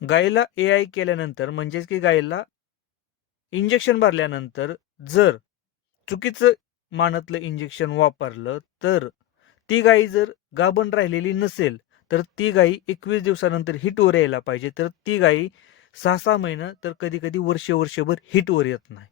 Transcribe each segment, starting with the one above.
गायीला ए-आय केल्यानंतर म्हणजेच की गायीला इंजेक्शन भरल्यानंतर जर चुकीचं मानातलं इंजेक्शन वापरलं, तर ती गाय जर गाभण राहिलेली नसेल, तर ती गाय 21 दिवसानंतर हिटवर यायला पाहिजे. तर ती गाय 6-6 महिने तर कधी-कधी वर्षभर हिटवर येत नाही.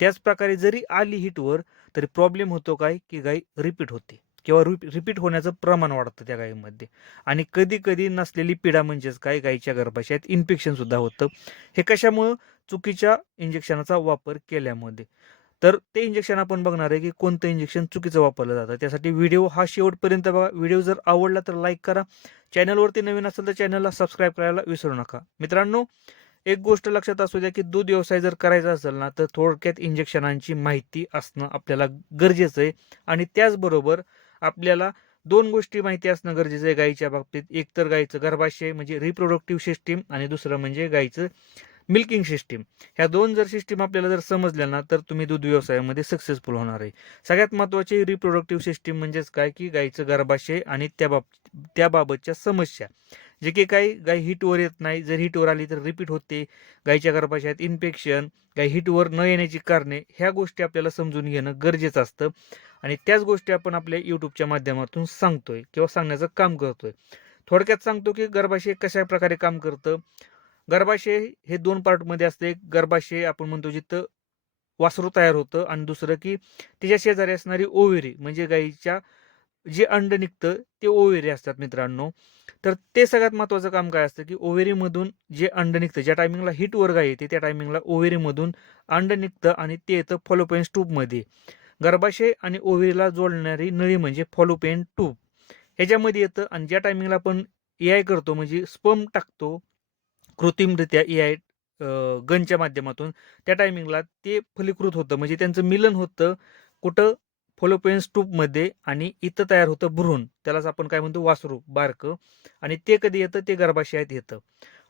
त्याच प्रकारे जरी आली हिटवर, तरी प्रॉब्लेम होतो काय, की गाय रिपीट होते किंवा रिपीट होण्याचं प्रमाण वाढतं त्या गायीमध्ये. आणि कधी-कधी नसलेली पिढा म्हणजेच काय, गायीच्या गर्भाशयात इन्फेक्शनसुद्धा होतं. हे कशामुळं? चुकीच्या इंजेक्शनाचा वापर केल्यामुळे. तर ते इंजेक्शन आपण बघणार आहे, की कोणतं इंजेक्शन चुकीचं वापरलं जातं. त्यासाठी व्हिडिओ हा शेवटपर्यंत बघा. व्हिडिओ जर आवडला तर लाईक करा. चॅनलवरती नवीन असेल तर चॅनलला सबस्क्राईब करायला विसरू नका. मित्रांनो, एक गोष्ट लक्षात असू द्या, की दूध व्यवसाय जर करायचा असेल ना, तर थोडक्यात इंजेक्शनांची माहिती असणं आपल्याला गरजेचं आहे. आणि त्याचबरोबर आपल्याला 2 गोष्टी माहिती असणं गरजेचं आहे गायीच्या बाबतीत. एक तर गायीचं गर्भाशय म्हणजे रिप्रोडक्टिव्ह सिस्टीम आणि दुसरं म्हणजे गायीचं मिल्किंग सिस्टीम. ह्या 2 जर सिस्टीम आपल्याला जर समजल्या ना, तर तुम्ही दूध व्यवसायामध्ये सक्सेसफुल होणार आहे. सगळ्यात महत्त्वाची रिप्रोडक्टिव्ह सिस्टीम म्हणजेच काय, की गायीचं गर्भाशय आणि त्याबाबतच्या समस्या. जे की काही गाय हिटवर येत नाही. जर हिटवर आली तर रिपीट होते. गायीच्या गर्भाशयात इन्फेक्शन, गाय हिटवर न येण्याची कारणे, ह्या गोष्टी आपल्याला समजून घेणं गरजेचं असतं. आणि त्याच गोष्टी आपण आपल्या YouTubeच्या माध्यमातून सांगतोय किंवा सांगण्याचं काम करतोय. थोडक्यात सांगतो, की गर्भाशय कशाप्रकारे काम करतं. गर्भाशय हे 2 पार्टमध्ये असते. एक गर्भाशय आपण म्हणतो जिथं वासरू तयार होतं आणि दुसरं की त्याच्या शेजारी असणारी ओव्हरी म्हणजे गायीच्या जे अंड निघतं ते ओव्हरी असतात मित्रांनो. तर ते सगळ्यात महत्त्वाचं काम काय असतं, की ओव्हरीमधून जे अंड निघतं, ज्या टायमिंगला हीटवर गाय येते त्या टायमिंगला ओव्हरीमधून अंड निघतं आणि ते येतं फॉलोपियन ट्यूबमध्ये. गर्भाशय आणि ओव्हरीला जोडणारी नळी म्हणजे फॉलोपियन ट्यूब ह्याच्यामध्ये येतं. आणि ज्या टायमिंगला आपण ए-आय करतो म्हणजे स्पर्म टाकतो कृत्रिमरित्या ए-आय गनच्या माध्यमातून, त्या टायमिंगला ते फलीकृत होतं म्हणजे त्यांचं मिलन होतं कुठं? फॉलोपियन ट्यूबमध्ये आणि इथं तयार होतं भ्रूण. त्यालाच आपण काय म्हणतो? वासरू बारकं. आणि ते कधी येतं? ते गर्भाशयात येतं.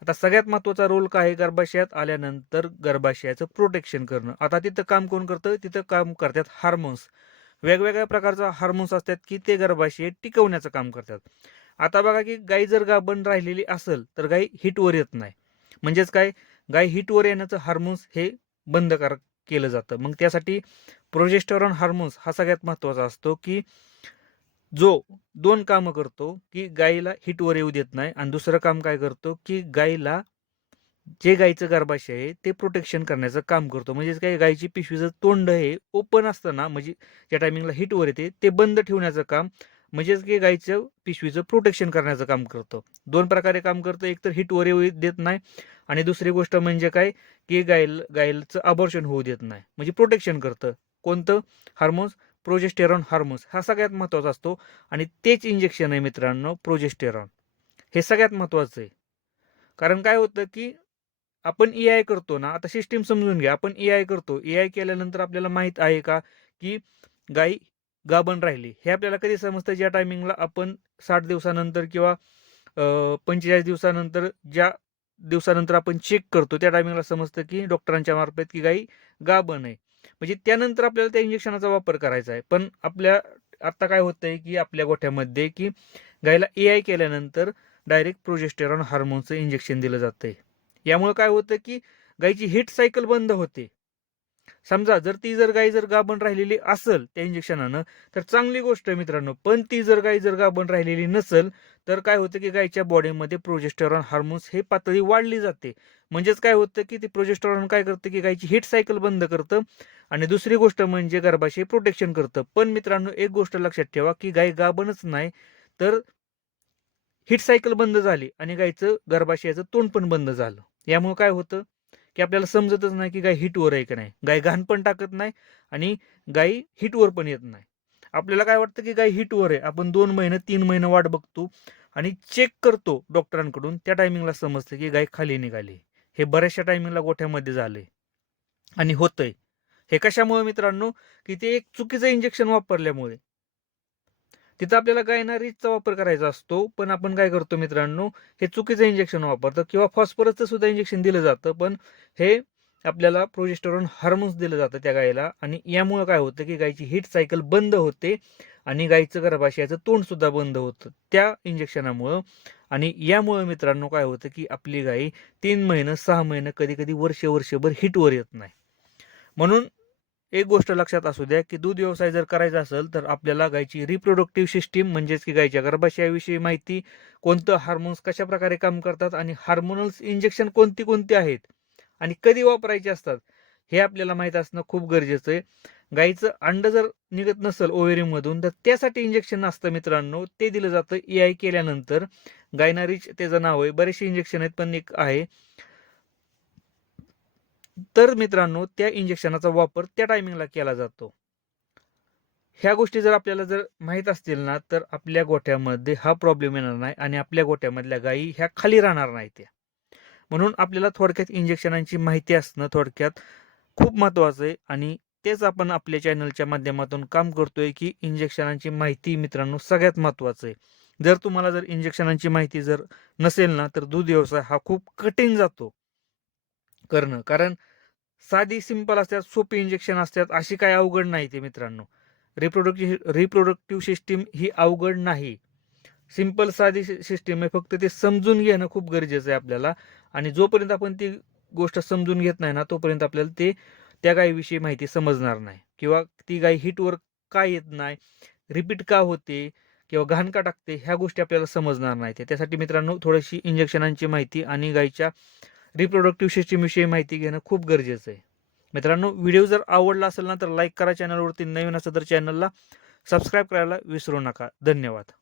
आता सगळ्यात महत्त्वाचा रोल काय आहे गर्भाशयात आल्यानंतर? गर्भाशयाचं प्रोटेक्शन करणं. आता तिथं काम कोण करतं? तिथं काम करतात हार्मोन्स. वेगवेगळ्या प्रकारचा हार्मोन्स असतात, की ते गर्भाशय टिकवण्याचं काम करतात. आता बघा, की गाय जर गाभण राहिलेली असेल, तर गाय हिटवर येत नाही. म्हणजेच काय? गाय हिटवर येण्याचं हार्मोन्स हे बंद केलं जातं. मग त्यासाठी प्रोजेस्टेरॉन हार्मोन्स हा सगळ्यात महत्त्वाचा असतो, की जो 2 कामं करतो, की गायीला हिटवर येऊ देत नाही आणि दुसरं काम काय करतो, की गायीला जे गायीचं गर्भाशय आहे ते प्रोटेक्शन करण्याचं काम करतो. म्हणजेच काय? गायीची पिशवीचं तोंड हे ओपन असतं ना, म्हणजे ज्या टायमिंगला हिटवर येते ते बंद ठेवण्याचं काम म्हणजेच की गायीचं पिशवीचं प्रोटेक्शन करण्याचं काम करतं. 2 प्रकारे काम करतं. एक तर हिटवर येऊ देत नाही आणि दुसरी गोष्ट म्हणजे काय, की गायीचं अबॉर्शन होऊ देत नाही. म्हणजे प्रोटेक्शन करतं. कोणतं? हार्मोन्स? प्रोजेस्टेरॉन हार्मोन्स हा सगळ्यात महत्त्वाचा असतो. आणि तेच इंजेक्शन आहे मित्रांनो प्रोजेस्टेरॉन. हे सगळ्यात महत्त्वाचं आहे. कारण काय होतं, की आपण ए-आय करतो ना, आता सिस्टीम समजून घ्या. आपण ए-आय करतो. ए-आय केल्यानंतर आपल्याला माहीत आहे का, की गाय गाभण राहिली. हे आपल्याला कधी समजतं? ज्या टायमिंगला आपण 60 दिवसानंतर किंवा 45 दिवसानंतर ज्या दिवसानंतर आपण चेक करतो, त्या टायमिंगला समजतं, की डॉक्टरांच्या मार्फत, की गाय गाभण आहे. म्हणजे त्यानंतर आपल्याला त्या इंजेक्शनाचा वापर करायचा आहे. पण आता काय होतंय, की आपल्या गोठ्यामध्ये, की गायीला ए-आय केल्यानंतर डायरेक्ट प्रोजेस्टेरॉन हार्मोनचं इंजेक्शन दिलं जातंय. यामुळे काय होतं, की गायीची हिट सायकल बंद होते. समजा जर गाय गाभण राहिलेली असेल त्या इंजेक्शनानं, तर चांगली गोष्ट आहे मित्रांनो. पण ती गाय गाभण राहिलेली नसेल, तर काय होतं, की गायीच्या बॉडीमध्ये प्रोजेस्टेरॉन हार्मोन्स हे पातळी वाढली जाते. म्हणजेच काय होतं, की ते प्रोजेस्टेरॉन काय करतं, की गायीची हिट सायकल बंद करतं आणि दुसरी गोष्ट म्हणजे गर्भाशय प्रोटेक्शन करतं. पण मित्रांनो, एक गोष्ट लक्षात ठेवा, की गाय गाभणच नाही, तर हिट सायकल बंद झाली आणि गायीचं गर्भाशयाचं तोंड पण बंद झालं. यामुळे काय होतं, की आपल्याला समजतच नाही, की गाय हिटवर आहे की नाही. गाय घाण पण टाकत नाही आणि गाय हिटवर पण येत नाही. आपल्याला काय वाटतं, की गाय हिटवर आहे. आपण 2 महिने, 3 महिने वाट बघतो आणि चेक करतो डॉक्टरांकडून. त्या टायमिंगला समजतं, की गाय खाली निघाली. हे बऱ्याचशा टायमिंगला गोठ्यामध्ये झालंय आणि होतंय. हे कशामुळे मित्रांनो, की ते एक चुकीचं इंजेक्शन वापरल्यामुळे. तिथं आपल्याला गायनारीचा वापर करायचा असतो. पण आपण काय करतो मित्रांनो, हे चुकीचं इंजेक्शन वापरतो किंवा फॉस्फरसचं सुद्धा इंजेक्शन दिलं जातं. पण हे आपल्याला प्रोजेस्टेरॉन हार्मोन्स दिलं जातं त्या गायीला आणि यामुळे काय होतं, की गायीची हीट सायकल बंद होते आणि गायीचं गर्भाशयाचं तोंड सुद्धा बंद होतं त्या इंजेक्शनामुळं. आणि यामुळे मित्रांनो काय होतं की आपली गाय 3 महिने 6 महिने कधी कधी वर्षभर हिटवर येत नाही. म्हणून एक गोष्ट लक्षात असू द्या की दूध व्यवसाय जर करायचा असेल तर आपल्याला गायची रिप्रोडक्टिव्ह सिस्टीम म्हणजेच की गायच्या गर्भाशयाविषयी माहिती, कोणतं हार्मोन्स कशा प्रकारे काम करतात आणि हार्मोनल्स इंजेक्शन कोणती आहेत आणि कधी वापरायचे असतात हे आपल्याला माहीत असणं खूप गरजेचं आहे. गायीचं अंड जर निघत नसेल ओव्हेरीमधून तर त्यासाठी इंजेक्शन असतं मित्रांनो, ते दिलं जातं EI केल्यानंतर. गायनारिच त्याचं नाव आहे. बरेचसे इंजेक्शन आहेत पण एक आहे. तर मित्रांनो त्या इंजेक्शनाचा वापर त्या टायमिंगला केला जातो. ह्या गोष्टी जर आपल्याला जर माहीत असतील ना तर आपल्या गोठ्यामध्ये हा प्रॉब्लेम येणार नाही आणि आपल्या गोठ्यामधल्या गायी ह्या खाली राहणार नाही त्या. म्हणून आपल्याला थोडक्यात इंजेक्शनांची माहिती असणं थोडक्यात खूप महत्त्वाचं आहे आणि तेच आपण आपल्या चॅनलच्या माध्यमातून काम करतोय की इंजेक्शनांची माहिती मित्रांनो सगळ्यात महत्त्वाचं आहे. जर तुम्हाला जर इंजेक्शनांची माहिती जर नसेल ना तर दूध व्यवसाय हा खूप कठीण जातो करणं. कारण साधी सिंपल असतात, सोपी इंजेक्शन असतात, अशी काही अवघड नाही ते मित्रांनो. रिप्रोडक्टिव्ह सिस्टीम ही अवघड नाही. सिंपल साधी सिस्टीम आहे, फक्त ते समजून घेणं खूप गरजेचं आहे आपल्याला. आणि जोपर्यंत आपण ती गोष्ट समजून घेत नाही ना तोपर्यंत आपल्याला ते त्या गायीविषयी माहिती समजणार नाही किंवा ती गाय हिटवर का येत नाही, रिपीट का होते किंवा घाण का टाकते ह्या गोष्टी आपल्याला समजणार नाहीत. त्यासाठी मित्रांनो थोडीशी इंजेक्शनांची माहिती आणि गायीच्या रिप्रोडक्टिव्ह सिस्टीमविषयी माहिती घेणं खूप गरजेचं आहे. मित्रांनो व्हिडिओ जर आवडला असेल ना तर लाईक करा, चॅनलवरती नवीन असेल तर चॅनलला सबस्क्राईब करायला विसरू नका. धन्यवाद.